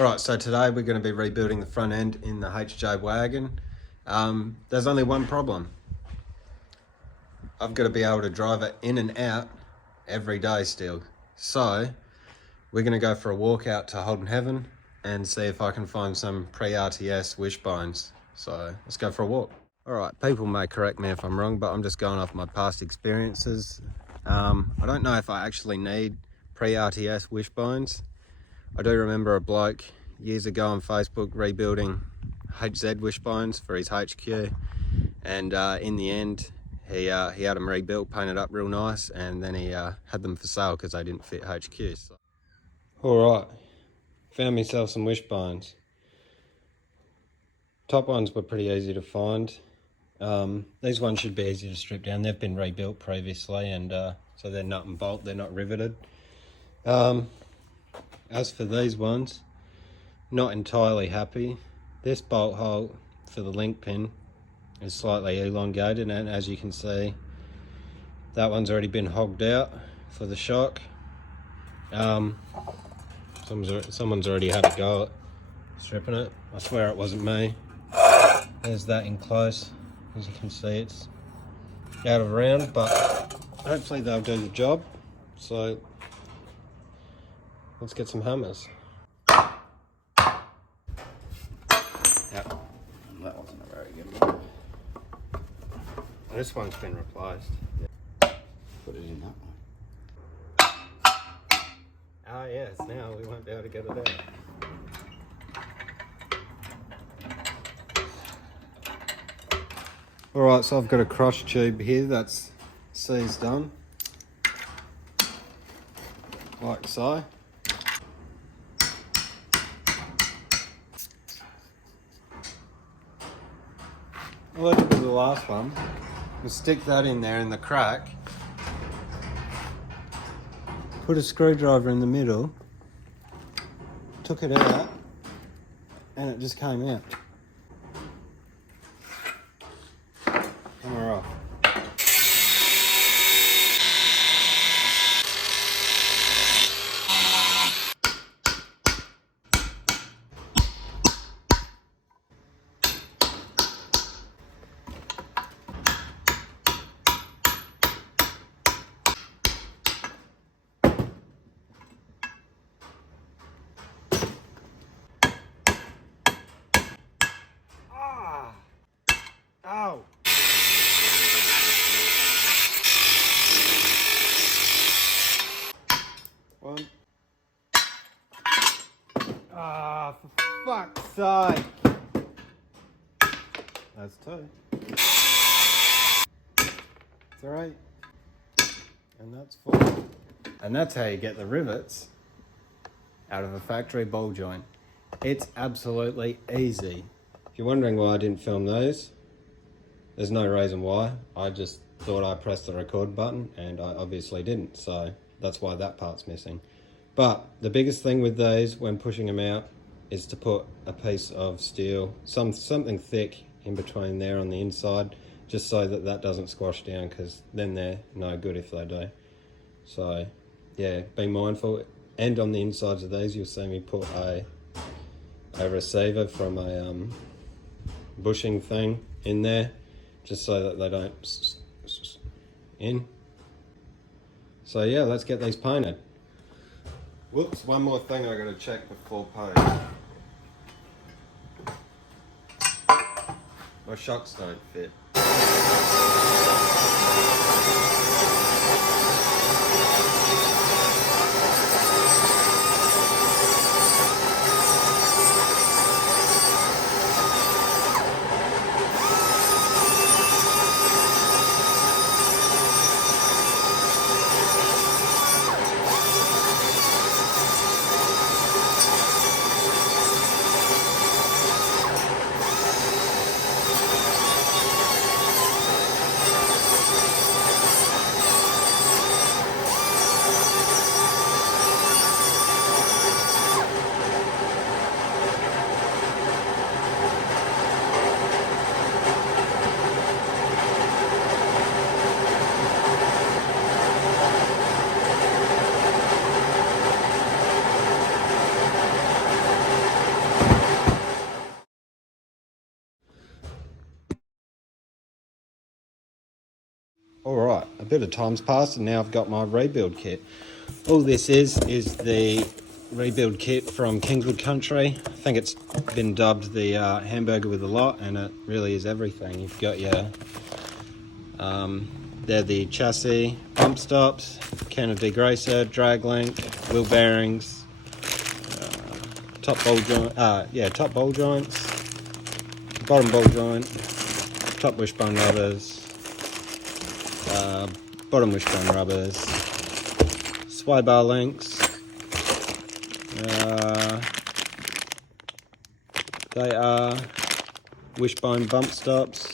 Alright, so today we're going to be rebuilding the front end in the HJ wagon. There's only one problem. I've got to be able to drive it in and out every day still. So we're going to go for a walk out to Holden Heaven and see if I can find some pre-RTS wishbones. So let's go for a walk. Alright, people may correct me if I'm wrong, but I'm just going off my past experiences. I don't know if I actually need pre-RTS wishbones. I do remember a bloke years ago on Facebook rebuilding HZ wishbones for his HQ, and in the end he had them rebuilt, painted up real nice, and then he had them for sale because they didn't fit HQ. So. Alright, found myself some wishbones. Top ones were pretty easy to find. These ones should be easy to strip down. They've been rebuilt previously, and so they're nut and bolt, they're not riveted. As for these ones, not entirely happy. This bolt hole for the link pin is slightly elongated, and as you can see, that one's already been hogged out for the shock. Someone's already had a go at stripping it. I swear it wasn't me. There's that in close. As you can see, it's out of round, but hopefully they'll do the job. So let's get some hammers. Yep. That wasn't a very good one. This one's been replaced. Put it in that one. Ah yes, now we won't be able to get it out. Alright, so I've got a cross tube here that's seized on. Like so. All I did with the last one was stick that in there in the crack, put a screwdriver in the middle, took it out, and it just came out. And we're off. Ow! One. Ah, for fuck's sake! That's two. 3. And that's 4. And that's how you get the rivets out of a factory ball joint. It's absolutely easy. If you're wondering why I didn't film those, there's no reason why. I just thought I pressed the record button and I obviously didn't, so that's why that part's missing. But the biggest thing with these when pushing them out is to put a piece of steel, something thick in between there on the inside, just so that that doesn't squash down, because then they're no good if they do. So yeah, be mindful. And on the insides of these, you'll see me put a receiver from a bushing thing in there, just so that they don't in. So yeah, let's get these painted. Whoops, one more thing I gotta check before paint. My shocks don't fit. bit of time's passed and now I've got my rebuild kit. All this is the rebuild kit from Kingswood Country. I think it's been dubbed the hamburger with a lot, and it really is everything. You've got your, they're the chassis, bump stops, canter degreaser, drag link, wheel bearings, top ball joints, bottom ball joint, top wishbone rubbers, bottom wishbone rubbers, sway bar links. They are wishbone bump stops,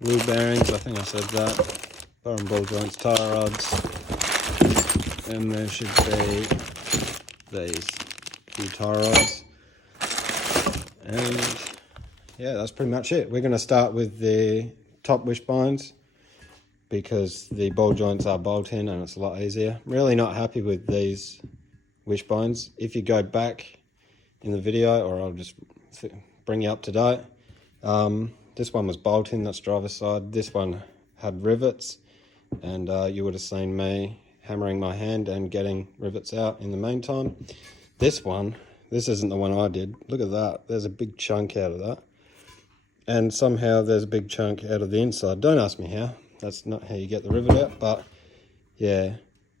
wheel bearings, I think I said that, bottom ball joints, tyre rods, and there should be these few tyre rods. And yeah, that's pretty much it. We're going to start with the top wishbones because the ball joints are bolt-in and it's a lot easier. I'm really not happy with these wishbones. If you go back in the video, or I'll just bring you up to date, this one was bolt-in, that's driver's side. This one had rivets, and you would have seen me hammering my hand and getting rivets out in the meantime. This isn't the one I did. Look at that, there's a big chunk out of that, and somehow there's a big chunk out of the inside. Don't ask me how, that's not how you get the rivet out, but yeah,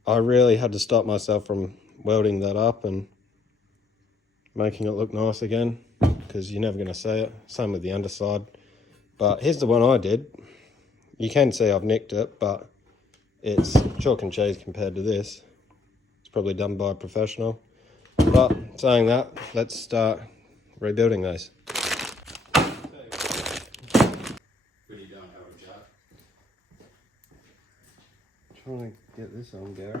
I really had to stop myself from welding that up and making it look nice again, because you're never going to see it. Same with the underside. But here's the one I did. You can see I've nicked it, but it's chalk and cheese compared to this. It's probably done by a professional. But saying that, let's start rebuilding these. Trying to get this on, Gary.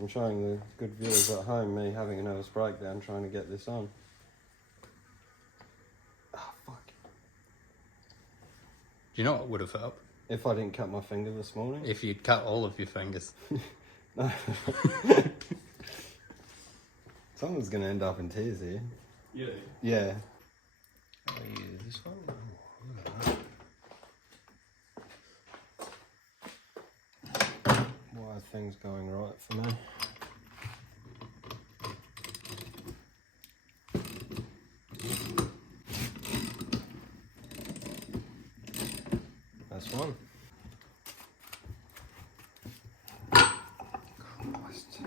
I'm showing the good viewers at home me having a nervous breakdown trying to get this on. Oh, fuck. Do you know what would have helped? If I didn't cut my finger this morning? If you'd cut all of your fingers. No. Someone's going to end up in tears here. Yeah. Yeah. Oh, yeah, this one? Oh, look at that. Why are things going right for me? That's one. Christ.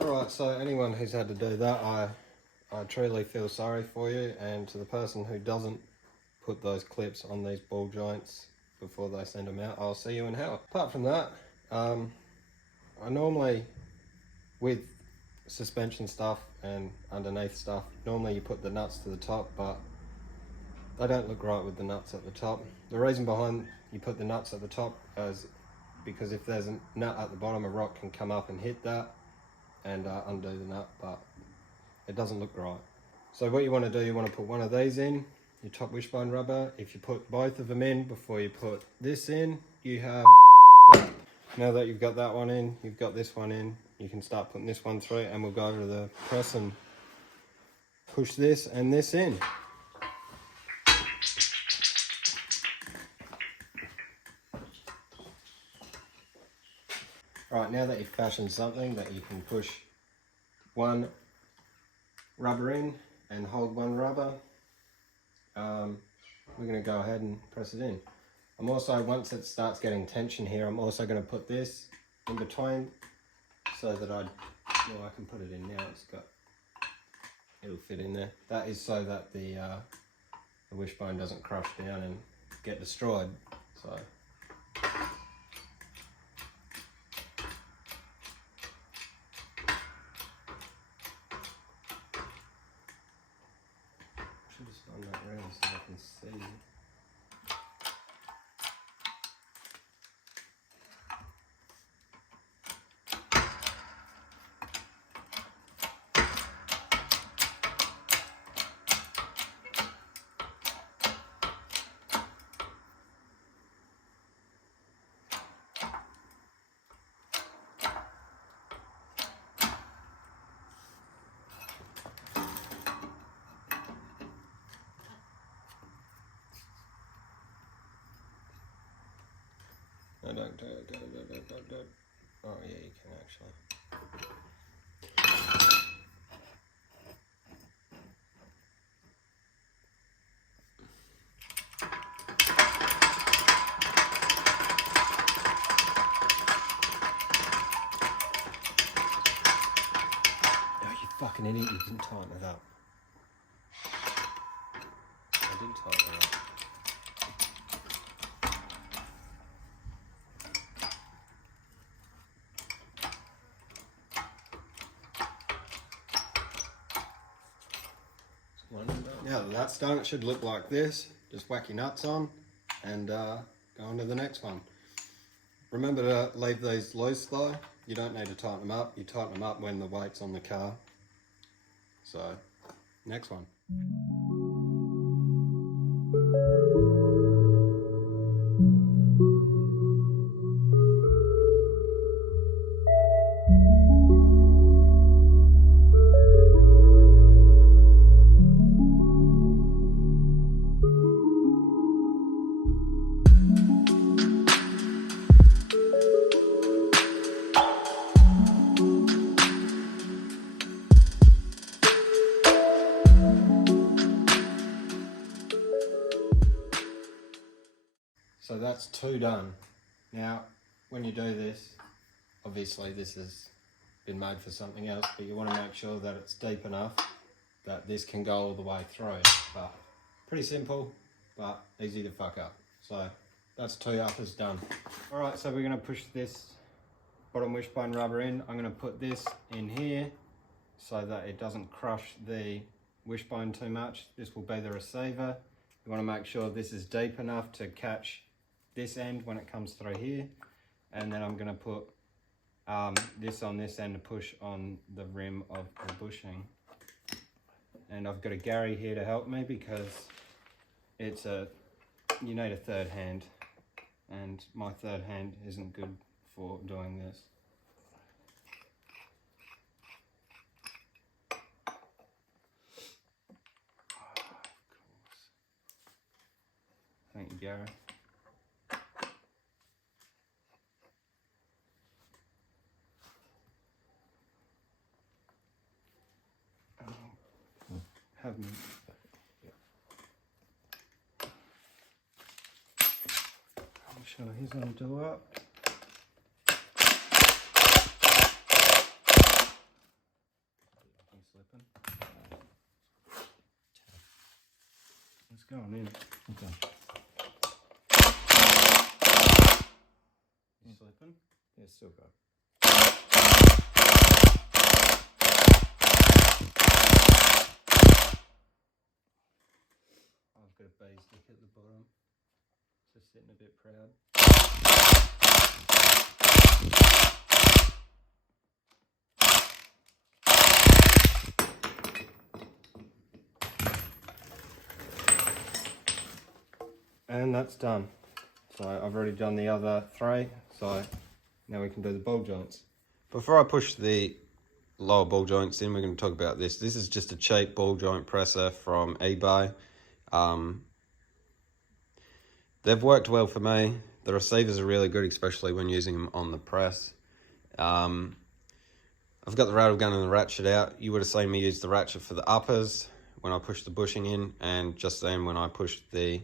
Alright, so anyone who's had to do that, I truly feel sorry for you, and to the person who doesn't put those clips on these ball joints before they send them out, I'll see you in hell. Apart from that, I normally, with suspension stuff and underneath stuff, normally you put the nuts to the top, but they don't look right with the nuts at the top. The reason behind you put the nuts at the top is because if there's a nut at the bottom, a rock can come up and hit that and undo the nut, but it doesn't look right. So what you want to do, you want to put one of these in, your top wishbone rubber. If you put both of them in before you put this in, you have now that you've got that one in, you've got this one in, you can start putting this one through, and we'll go over to the press and push this and this in. Right, now that you've fashioned something that you can push one rubber in and hold one rubber, we're going to go ahead and press it in. I'm also, once it starts getting tension here, I'm also going to put this in between so that I can put it in now. It'll fit in there. That is so that the wishbone doesn't crush down and get destroyed. So. Just on that round so I can see. No, don't. Oh yeah, you can actually. Oh, you fucking idiot, you didn't tighten it up. I did tighten it up. Now that that's done, it should look like this. Just whack your nuts on and go on to the next one. Remember to leave these loose though. You don't need to tighten them up. You tighten them up when the weight's on the car. So, next one. So that's 2 done. Now, when you do this, obviously this has been made for something else, but you want to make sure that it's deep enough that this can go all the way through. But pretty simple, but easy to fuck up. So that's 2 uppers done. All right, so we're going to push this bottom wishbone rubber in. I'm going to put this in here so that it doesn't crush the wishbone too much. This will be the receiver. You want to make sure this is deep enough to catch this end when it comes through here, and then I'm going to put this on this end to push on the rim of the bushing. And I've got a Gary here to help me because you need a 3rd hand, and my 3rd hand isn't good for doing this. Thank you, Gary. Have me. I'm sure he's going to do up. He's slipping. It's going in. Okay. You slipping? Yeah, still go. I've got a bee stick at the bottom. Just sitting a bit proud. And that's done. So I've already done the other 3, so now we can do the ball joints. Before I push the lower ball joints in, we're going to talk about this. This is just a cheap ball joint presser from eBay. They've worked well for me. The receivers are really good, especially when using them on the press. I've got the rattle gun and the ratchet out. You would have seen me use the ratchet for the uppers when I pushed the bushing in, and just then when I pushed the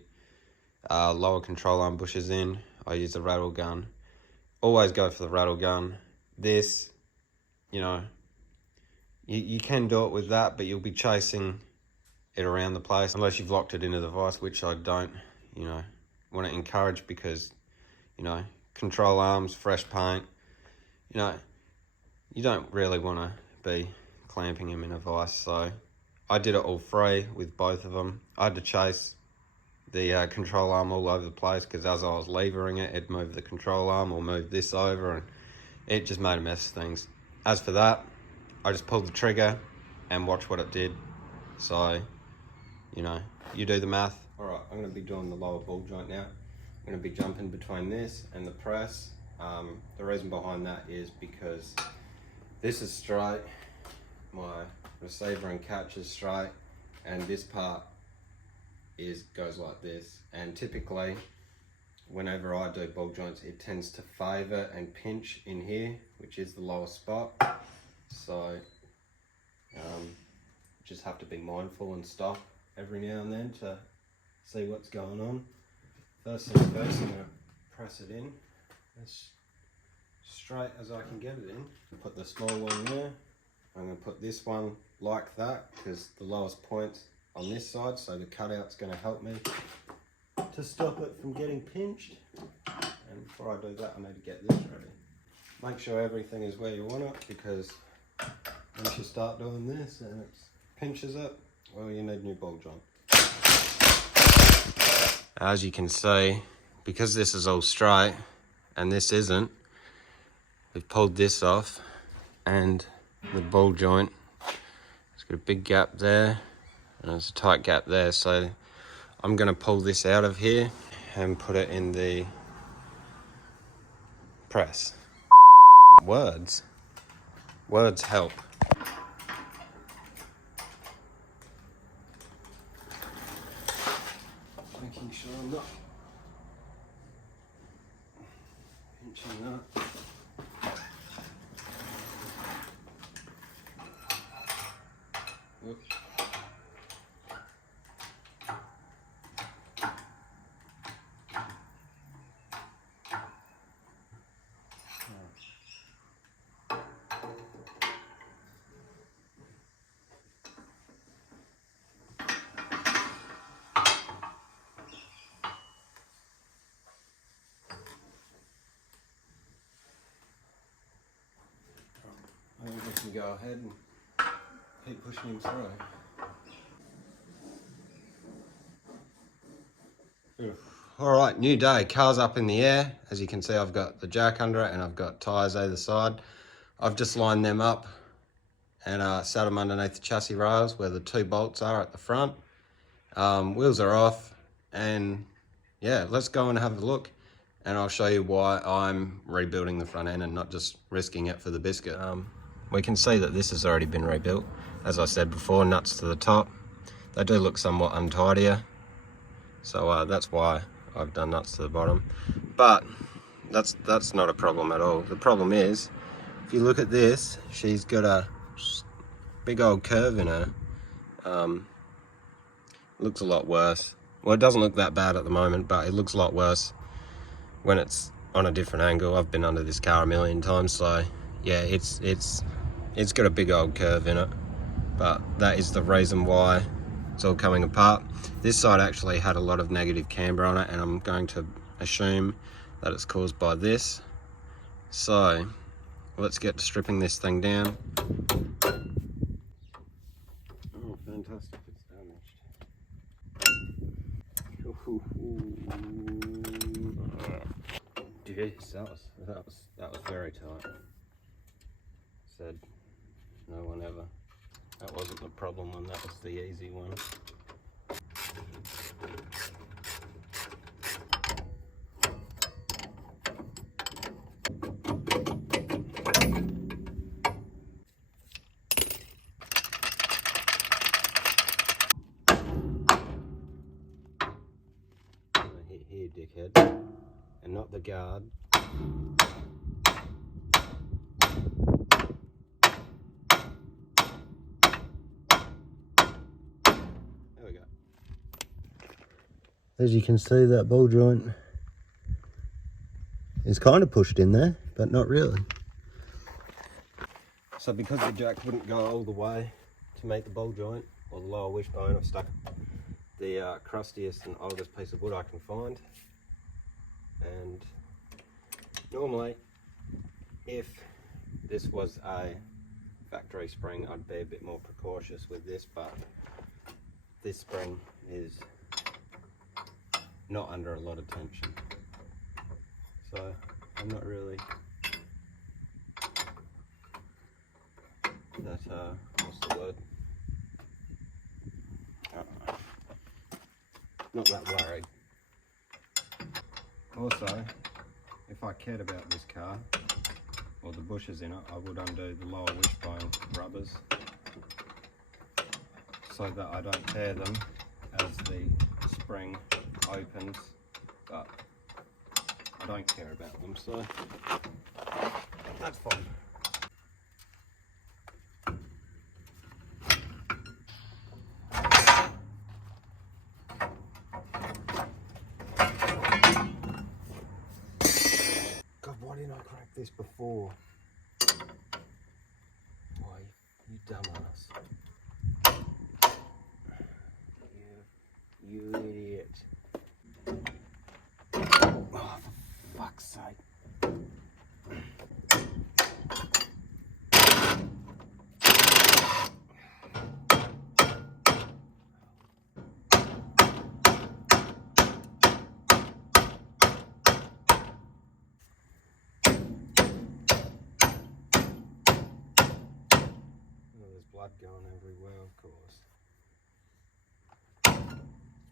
lower control arm bushes in, I use the rattle gun. Always go for the rattle gun. This, you know, you can do it with that, but you'll be chasing it around the place unless you've locked it into the vise, which I don't, you know, want to encourage because, you know, control arms, fresh paint, you know, you don't really want to be clamping them in a vise. So I did it all free with both of them. I had to chase the control arm all over the place because as I was levering it, it'd move the control arm or move this over, and it just made a mess of things. As for that, I just pulled the trigger and watched what it did. So, you know, you do the math. All right, I'm going to be doing the lower ball joint now. I'm going to be jumping between this and the press. The reason behind that is because this is straight, my receiver and catch is straight, and this part goes like this. And typically whenever I do ball joints, it tends to favour and pinch in here, which is the lowest spot. So just have to be mindful and stop every now and then to see what's going on. First things first, I'm going to press it in as straight as I can get it in. Put the small one there. I'm going to put this one like that because the lowest point's on this side, so the cutout's going to help me to stop it from getting pinched. And before I do that, I need to get this ready. Make sure everything is where you want it, because once you start doing this and it pinches it, well, you need a new ball joint. As you can see, because this is all straight and this isn't, we've pulled this off, and the ball joint, it's got a big gap there and there's a tight gap there, so I'm going to pull this out of here and put it in the press. Words help. Making sure I'm not pinching that. Oops. I think we can go ahead and keep pushing him through. Alright, new day, car's up in the air. As you can see, I've got the jack under it and I've got tyres either side. I've just lined them up and sat them underneath the chassis rails where the 2 bolts are at the front. Wheels are off, and yeah, let's go and have a look, and I'll show you why I'm rebuilding the front end and not just risking it for the biscuit. We can see that this has already been rebuilt. As I said before, nuts to the top. They do look somewhat untidier, so that's why I've done nuts to the bottom. But that's not a problem at all. The problem is, if you look at this, she's got a big old curve in her. Looks a lot worse. Well, it doesn't look that bad at the moment, but it looks a lot worse when it's on a different angle. I've been under this car a million times, so yeah, it's got a big old curve in it, but that is the reason why it's all coming apart. This side actually had a lot of negative camber on it, and I'm going to assume that it's caused by this. So let's get to stripping this thing down. Oh, fantastic, it's damaged. Jeez, that was very tight. Said no one ever. That wasn't the problem one, that was the easy one. Here, dickhead, and not the guard. There we go. As you can see, that ball joint is kind of pushed in there, but not really. So because the jack wouldn't go all the way to make the ball joint, or the lower wishbone, I've stuck the crustiest and oldest piece of wood I can find. And normally, if this was a factory spring, I'd be a bit more precautious with this, but this spring is not under a lot of tension, so I'm not really that what's the word? Not that worried. Also, if I cared about this car or the bushes in it, I would undo the lower wishbone rubbers so that I don't tear them as the spring opens. But I don't care about them, so that's fine. God, why didn't I crack this before? Why, you dumbass. You idiot. Oh, for fuck's sake. There's blood going everywhere, of course.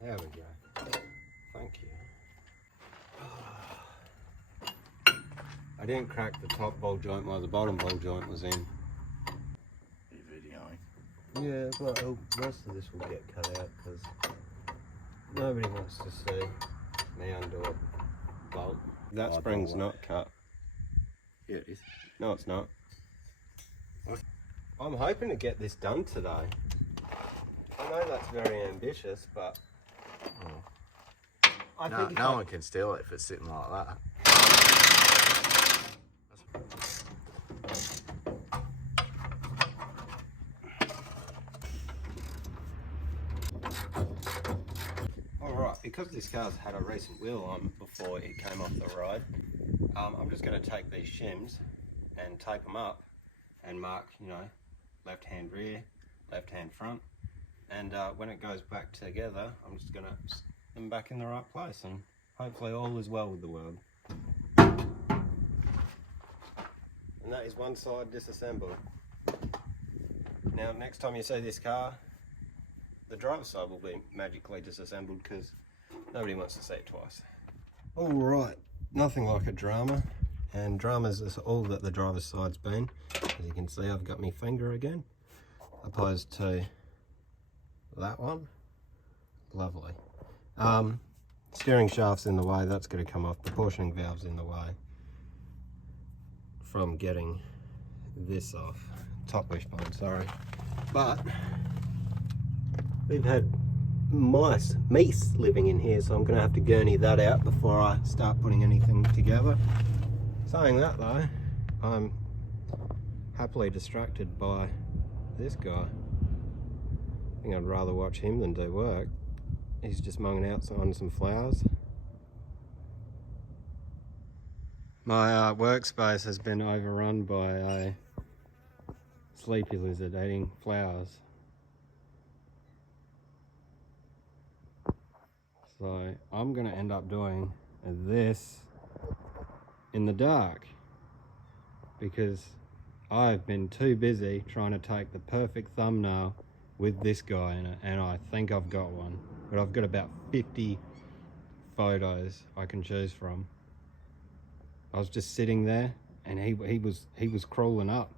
There we go. Thank you. I didn't crack the top ball joint while the bottom ball joint was in. You videoing? Yeah, but most of this will get cut out because nobody wants to see me undo a bolt. That Oh, spring's don't worry. not cut. Yeah, it is. No, it's not. What? I'm hoping to get this done today. I know that's very ambitious, but I No, think if no I- one can steal it if it's sitting like that. Alright, because this car's had a recent wheel on before it came off the road, I'm just going to take these shims and tape them up and mark, you know, left hand rear, left hand front, and when it goes back together, I'm just going to put them back in the right place, and hopefully all is well with the world. And that is one side disassembled. Now next time you see this car, the driver's side will be magically disassembled because nobody wants to see it twice. Alright, nothing like a drama, and dramas is all that the driver's side's been. As you can see, I've got my finger again, opposed to that one. Lovely. Steering shaft's in the way, that's going to come off. The portioning valve's in the way from getting this off. Top wishbone, sorry. But we've had meese living in here, so I'm going to have to gurney that out before I start putting anything together. Saying that though, I'm happily distracted by this guy. I think I'd rather watch him than do work. He's just munging out on some flowers. My workspace has been overrun by a sleepy lizard eating flowers. So I'm going to end up doing this in the dark because I've been too busy trying to take the perfect thumbnail with this guy in it, and I think I've got one, but I've got about 50 photos I can choose from. I was just sitting there and he was crawling up.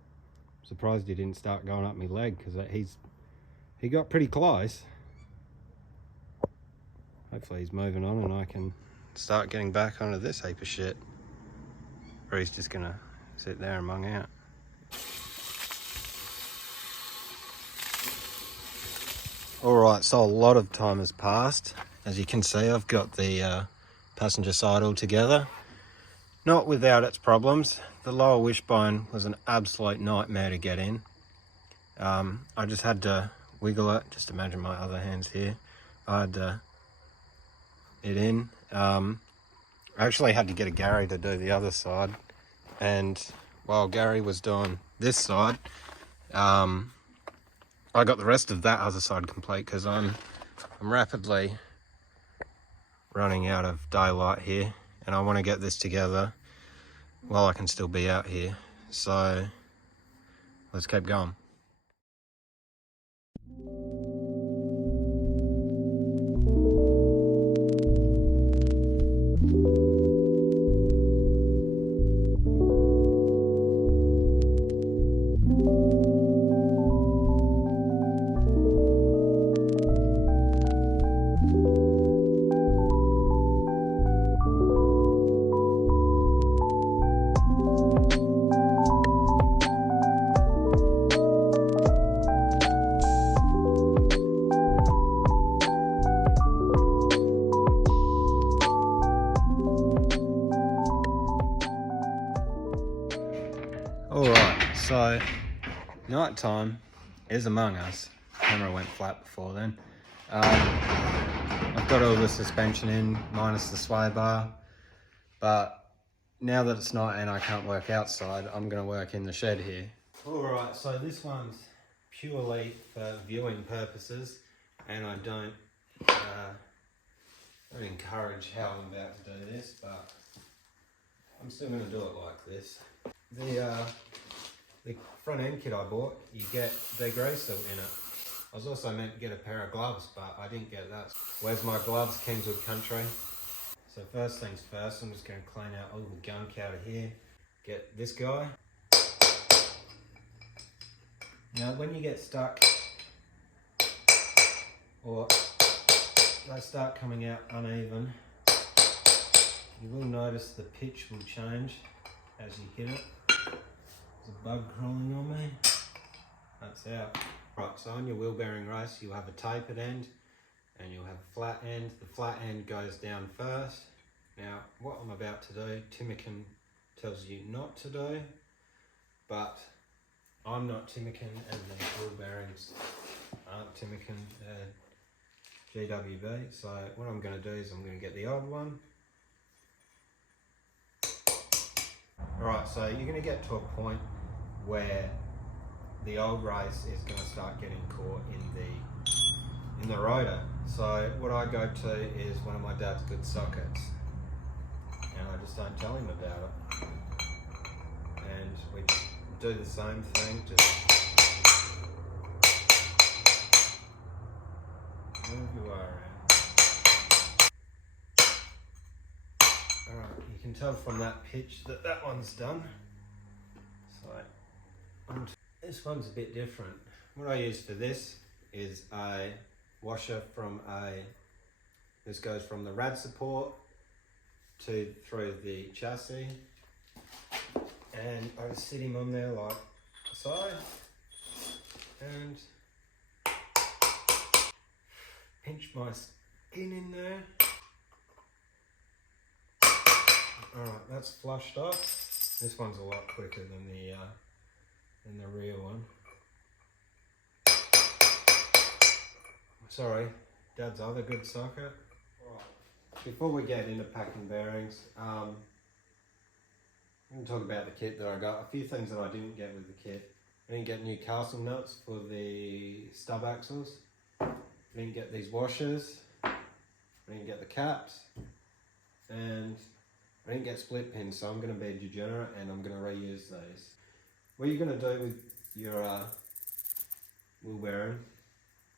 Surprised he didn't start going up my leg because he got pretty close. Hopefully he's moving on and I can start getting back onto this heap of shit. Or he's just gonna sit there and mung out. Alright, so a lot of time has passed. As you can see, I've got the passenger side all together. Not without its problems. The lower wishbone was an absolute nightmare to get in. I just had to wiggle it. Just imagine my other hands here. I had to it in. I actually had to get a Gary to do the other side. And while Gary was doing this side, I got the rest of that other side complete because I'm rapidly running out of daylight here and I want to get this together while I can still be out here. So let's keep going. So, night time is among us. Camera went flat before then. I've got all the suspension in, minus the sway bar, but now that it's night and I can't work outside, I'm going to work in the shed here. Alright, so this one's purely for viewing purposes, and I don't encourage how I'm about to do this, but I'm still going to do it like this. The front end kit I bought, you get degreaser in it. I was also meant to get a pair of gloves, but I didn't get that. Where's my gloves, Kingswood Country? So first things first, I'm just going to clean out all the gunk out of here. Get this guy. Now when you get stuck, or they start coming out uneven, you will notice the pitch will change as you hit it. There's a bug crawling on me. That's out. Right, so on your wheel bearing race, you'll have a tapered end and you'll have a flat end. The flat end goes down first. Now, what I'm about to do, Timken tells you not to do, but I'm not Timken and the wheel bearings aren't Timken GWB. So what I'm going to do is I'm going to get the old one. Alright, so you're going to get to a point where the old race is going to start getting caught in the rotor. So what I go to is one of my dad's good sockets, and I just don't tell him about it. And we do the same thing, just move your wire around. Alright, you can tell from that pitch that that one's done. So this one's a bit different. What I use for this is a washer from this goes from the rad support through the chassis, and I just sit him on there like so, and pinch my skin in there. Alright, that's flushed off. This one's a lot quicker than the rear one. Sorry, Dad's other good socket. Right. Before we get into packing bearings, I'm going to talk about the kit that I got. A few things that I didn't get with the kit. I didn't get new castle nuts for the stub axles. I didn't get these washers. I didn't get the caps. And I didn't get split pins, so I'm going to be a degenerate and I'm going to reuse these. What you're going to do with your wheel bearing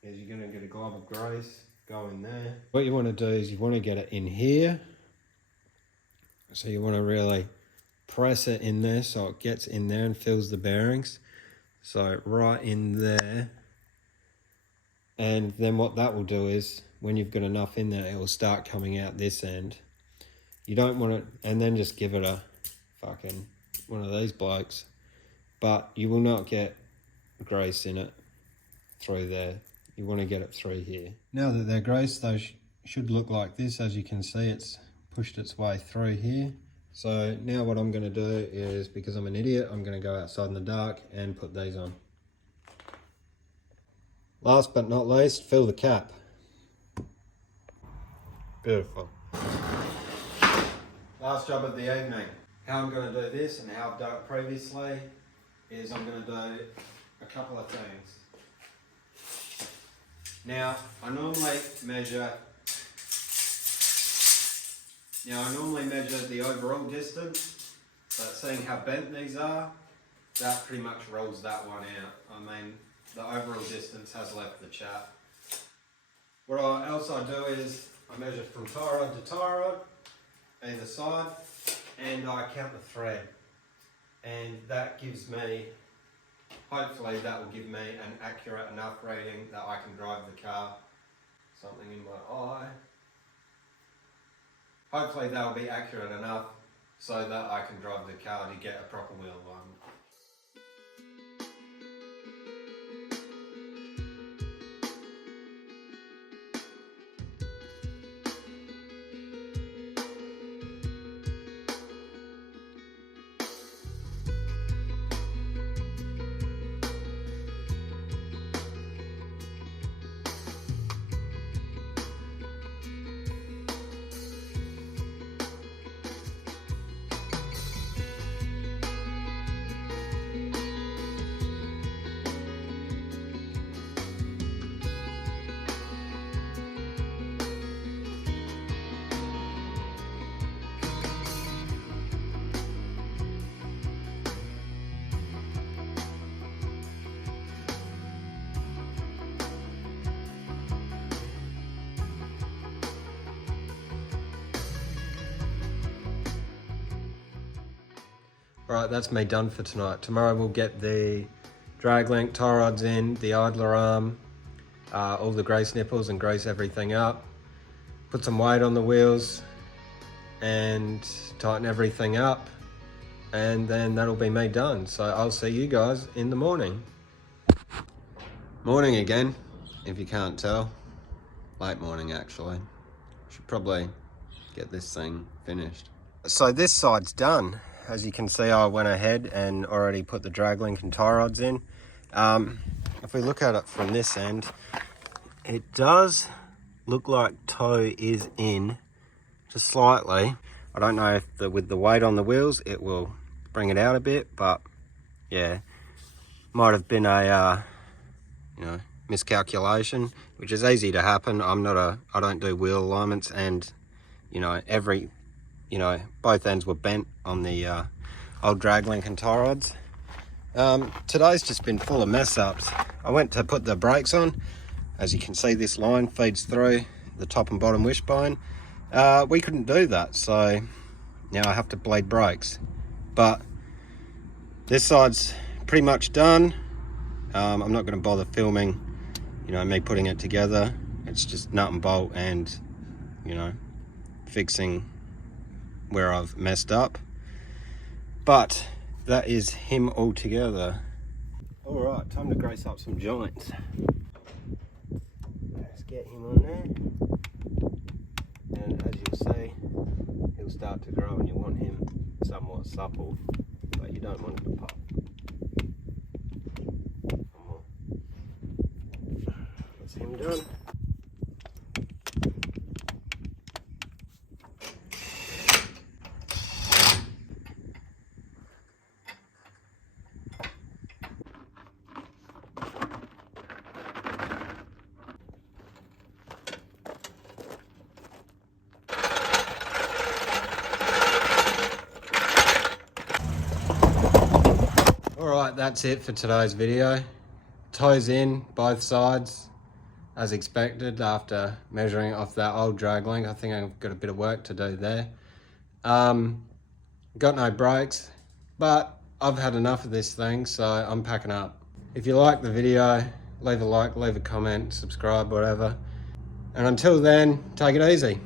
is you're going to get a glob of grease, go in there. What you want to do is you want to get it in here. So you want to really press it in there so it gets in there and fills the bearings. So right in there. And then what that will do is when you've got enough in there, it will start coming out this end. You don't want it, and then just give it a fucking one of these blokes. But you will not get grease in it through there. You want to get it through here. Now that they're greased, they should look like this. As you can see, it's pushed its way through here. So now what I'm going to do is, because I'm an idiot, I'm going to go outside in the dark and put these on. Last but not least, fill the cap. Beautiful. Last job of the evening. How I'm going to do this and how I've done it previously is I'm going to do a couple of things. Now I normally measure the overall distance, but seeing how bent these are, that pretty much rolls that one out. I mean, the overall distance has left the chat. What else I do is I measure from tie rod to tie rod, either side, and I count the thread. And that gives me, hopefully that will give me an accurate enough reading that I can drive the car. Something in my eye. Hopefully that will be accurate enough so that I can drive the car to get a proper wheel alignment. Right, that's me done for tonight. Tomorrow we'll get the drag link tie rods in, the idler arm, all the grease nipples and grease everything up. Put some weight on the wheels and tighten everything up. And then that'll be me done. So I'll see you guys in the morning. Morning again, if you can't tell. Late morning actually. Should probably get this thing finished. So this side's done. As you can see, I went ahead and already put the drag link and tie rods in. If we look at it from this end, it does look like toe is in just slightly. I don't know if with the weight on the wheels it will bring it out a bit, but yeah, might have been a miscalculation, which is easy to happen. I don't do wheel alignments, and both ends were bent on the old drag link and tie rods. Today's just been full of mess ups. I went to put the brakes on. As you can see, this line feeds through the top and bottom wishbone. We couldn't do that, so now I have to bleed brakes. But this side's pretty much done. I'm not going to bother filming, me putting it together. It's just nut and bolt and, fixing where I've messed up. But that is him all together. All right, time to grease up some joints. Let's get him on there. And as you'll see, he'll start to grow and you want him somewhat supple, but you don't want him to pop. One more. That's him done. Alright, that's it for today's video. Toes in, both sides, as expected after measuring off that old drag link. I think I've got a bit of work to do there. Got no brakes, but I've had enough of this thing, so I'm packing up. If you like the video, leave a like, leave a comment, subscribe, whatever. And until then, take it easy.